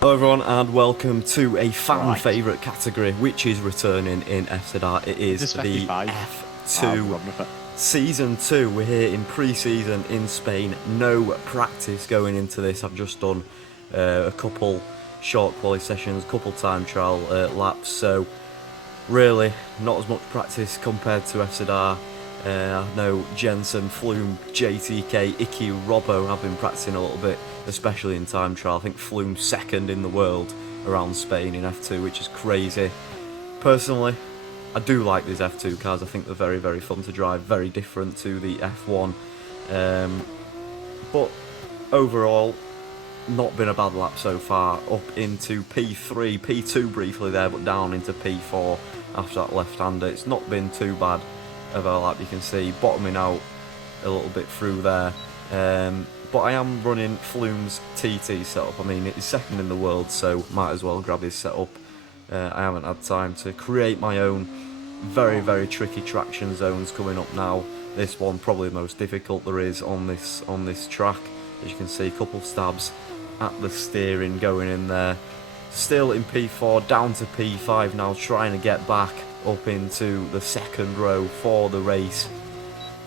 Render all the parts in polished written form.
Hello everyone and welcome to a fan favourite category which is returning in FZR. It is the F2 Season 2. We're here in pre-season in Spain. No practice going into this. I've just done a couple short quali sessions, a couple time trial laps, so really not as much practice compared to FZR. I know Jensen, Flume, JTK, Icky, Robbo have been practicing a little bit, especially in time trial. I think Flume's second in the world around Spain in F2, which is crazy. Personally, I do like these F2 cars. I think they're very, very fun to drive, very different to the F1. But overall, not been a bad lap so far. Up into P3, P2 briefly there, but down into P4 after that left-hander. It's not been too bad of a lap, you can see, bottoming out a little bit through there. But I am running Flume's TT setup. I mean, it's second in the world, so might as well grab his setup. I haven't had time to create my own. Very, very tricky traction zones coming up now. This one probably the most difficult there is on this track. As you can see, a couple stabs at the steering going in there. Still in P4, down to P5 now, trying to get back up into the second row for the race.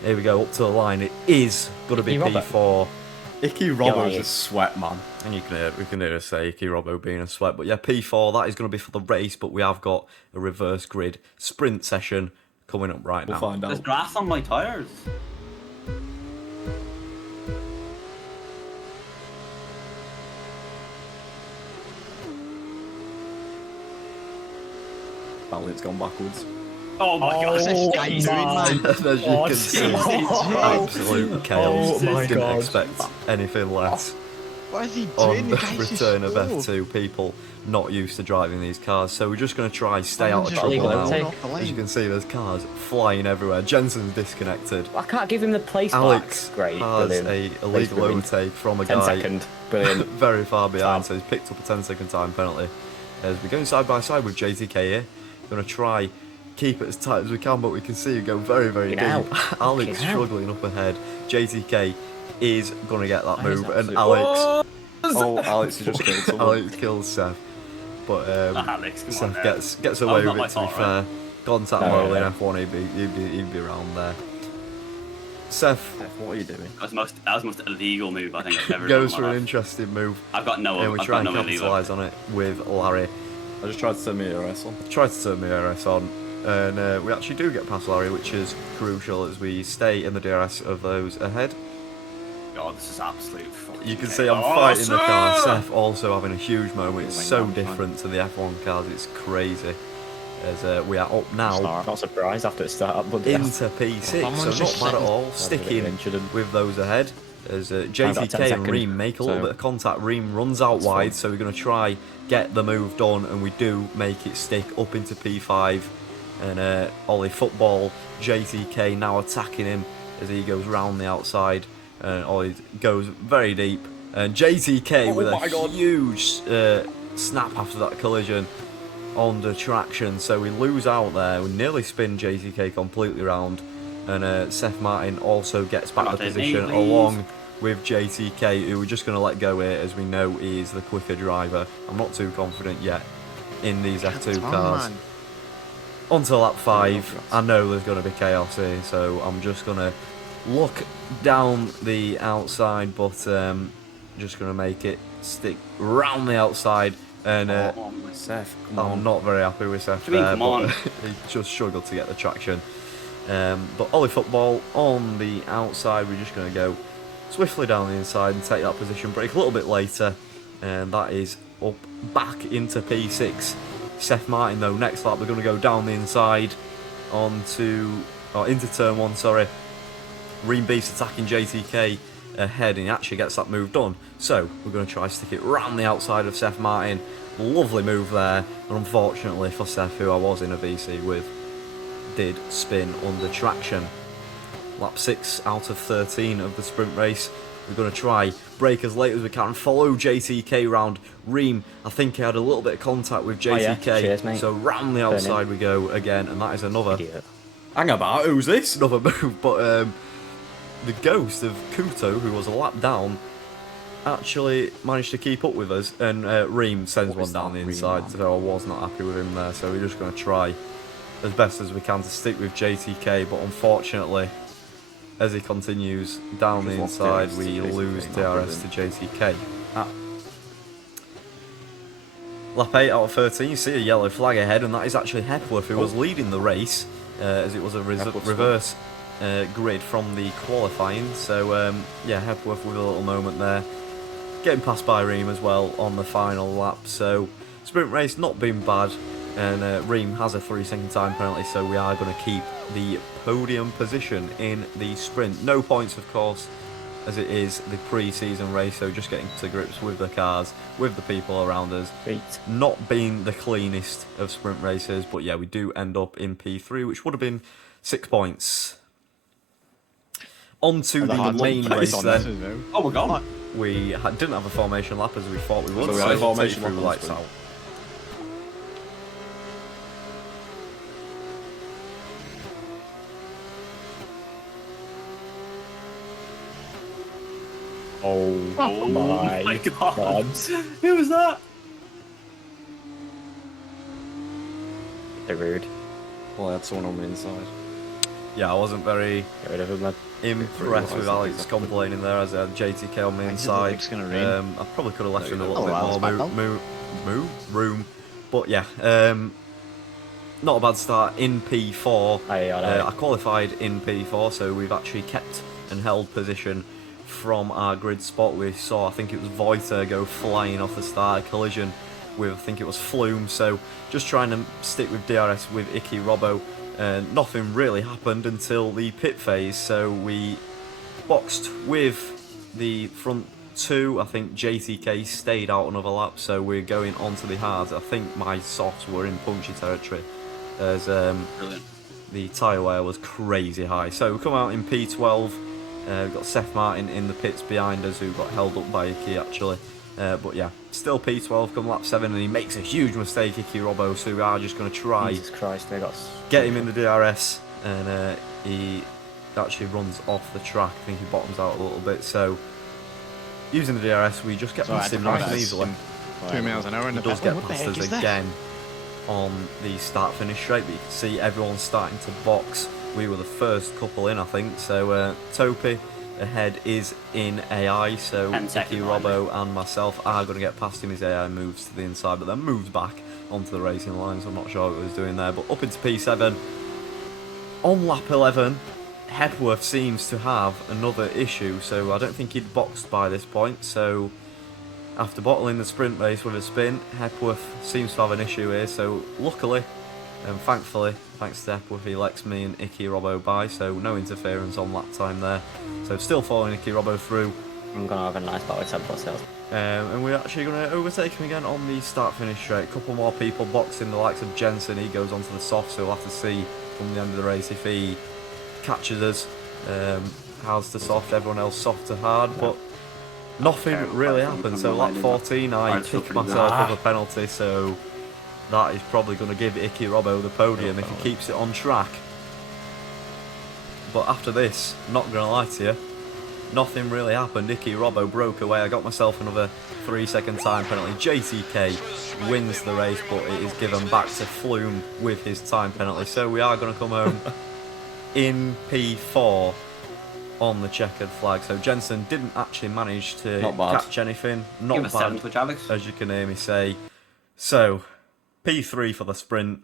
Here we go, up to the line. It is going to be P4. Icky Robbo's a sweat, man. And we can hear us say Icky Robbo being a sweat. But yeah, P4, that is going to be for the race, but we have got a reverse grid sprint session coming up right now. We'll find out. There's grass on my tyres. It's gone backwards. Oh my gosh, what is As you can see, absolute chaos. Didn't expect anything less. What is he On doing? the return of F2, people not used to driving these cars, so we're just going to try stay out of trouble now. As you can see, there's cars flying everywhere. Jensen's disconnected. I can't give him the place Alex Great, has brilliant. a illegal overtake from a 10 guy second, brilliant. very far behind, so he's picked up a 10-second time penalty. As we're going side by side with JTK here, we're going to try keep it as tight as we can, but we can see it go very, very deep. Alex struggling up ahead. JTK is going to get that move, and Alex... Oh, Alex just killed someone. Alex kills Seth, but Alex, Seth gets away with it, to be fair. Contact model in F1, he'd be around there. Seth, what are you doing? That was the most illegal move I think I've ever done. Goes for an interesting move. I've got no. And we try and capitalise on it with Larry. I just tried to turn my ERS on. Tried to turn my ERS on, and we actually do get past Larry, which is crucial as we stay in the DRS of those ahead. God, this is absolute. You can see I'm fighting the car. Seth also having a huge moment. It's so different to the F1 cars. It's crazy. As we are up now. Not surprised after it started, but into P6, so not bad at all. Sticking with those ahead. As JTK and Reem make a little bit of contact. Reem runs out wide, so we're going to try get the move done, and we do make it stick up into P5. And Ollie Football, JTK now attacking him as he goes round the outside. And Ollie goes very deep. And JTK with a huge snap after that collision on the traction. So we lose out there. We nearly spin JTK completely round. And Seth Martin also gets back the position along with JTK, who we're just going to let go here as we know he is the quicker driver. I'm not too confident yet in these F2 cars. On to lap 5. I know there's going to be chaos here, so I'm just going to look down the outside, but just going to make it stick round the outside. And Seth, I'm not very happy with Seth there, but he just struggled to get the traction. But Ollie Football on the outside, we're just going to go swiftly down the inside and take that position break a little bit later, and that is up back into P6. Seth Martin though, next lap we're going to go down the inside into turn 1, sorry. Reem Beast attacking JTK ahead, and he actually gets that move done. So we're going to try to stick it round the outside of Seth Martin. Lovely move there, and unfortunately for Seth, who I was in a VC with, did spin under traction. Lap 6 out of 13 of the sprint race. We're going to try brake as late as we can, follow JTK round. Reem, I think he had a little bit of contact with JTK, Cheers, so round the outside we go again, and that is another... Idiot. Hang about, who's this? Another move, but the ghost of Kuto, who was a lap down, actually managed to keep up with us, and Reem sends one down the inside, so I was not happy with him there. So we're just going to try as best as we can to stick with JTK, but unfortunately, as he continues down the inside, we lose DRS to JTK. Lap 8 out of 13, you see a yellow flag ahead, and that is actually Hepworth, who was leading the race, as it was a reverse grid from the qualifying. So, yeah, Hepworth with a little moment there. Getting passed by Reem as well on the final lap. So, sprint race not been bad, and Reem has a 3-second time penalty, so we are going to keep the podium position in the sprint. No points, of course, as it is the pre-season race, so just getting to grips with the cars, with the people around us. Not being the cleanest of sprint races, but yeah, we do end up in P3, which would have been 6 points. On to the main race then. Oh my god. We didn't have a formation lap as we thought we would, So we had a formation through lap on lights sprint. out. Oh my god. god. Who was that? They're rude. Well, I had someone on the inside. Yeah, I wasn't very Get rid of him, lad. impressed with Alex complaining there as I had JTK on the inside. I probably could have left him a little bit more room, but yeah, not a bad start in P4. I qualified in P4, so we've actually kept and held position from our grid spot. We saw, I think it was Voiter go flying off the start, collision with, I think it was Flume, so just trying to stick with DRS with Icky Robbo. Nothing really happened until the pit phase, so we boxed with the front two. I think JTK stayed out another lap, so we're going on to the hards. I think my softs were in punchy territory, as the tyre wear was crazy high. So we come out in P12. We've got Seth Martin in the pits behind us, who got held up by Icky actually. But yeah, still P12 come lap 7, and he makes a huge mistake, Icky Robbo, so we are just going to try get him in the DRS, and he actually runs off the track. I think he bottoms out a little bit, so using the DRS we just get past him nice and easily. 2 miles an hour in the He does get past us again on the start-finish straight, but you can see everyone's starting to box. We were the first couple in, I think, so Topi ahead is in AI, so Icky Robbo and myself are going to get past him. His AI moves to the inside, but then moves back onto the racing line, so I'm not sure what he was doing there. But up into P7, on lap 11, Hepworth seems to have another issue, so I don't think he'd boxed by this point. So after bottling the sprint race with a spin, Hepworth seems to have an issue here, so luckily and thankfully, thanks to Hepworth, he lets me and Icky Robbo by, so no interference on lap time there. So still following Icky Robbo through. I'm going to have a nice battle with Temple Sales. And we're actually going to overtake him again on the start-finish straight. A couple more people boxing, the likes of Jensen. He goes onto the soft, so we'll have to see from the end of the race if he catches us. Hard's to soft, everyone else soft to hard, but nothing really happened. So lap 14, I picked myself up a penalty, so that is probably going to give Icky Robbo the podium if he keeps it on track. But after this, not going to lie to you, nothing really happened. Icky Robbo broke away. I got myself another 3-second time penalty. JTK wins the race, but it is given back to Flume with his time penalty. So we are going to come home in P4 on the checkered flag. So Jensen didn't actually manage to catch anything. Not bad, as you can hear me say. So P3 for the sprint,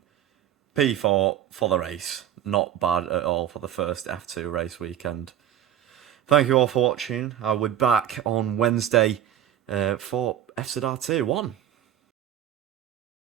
P4 for the race. Not bad at all for the first F2 race weekend. Thank you all for watching. I'll be back on Wednesday for FZR Tier 1.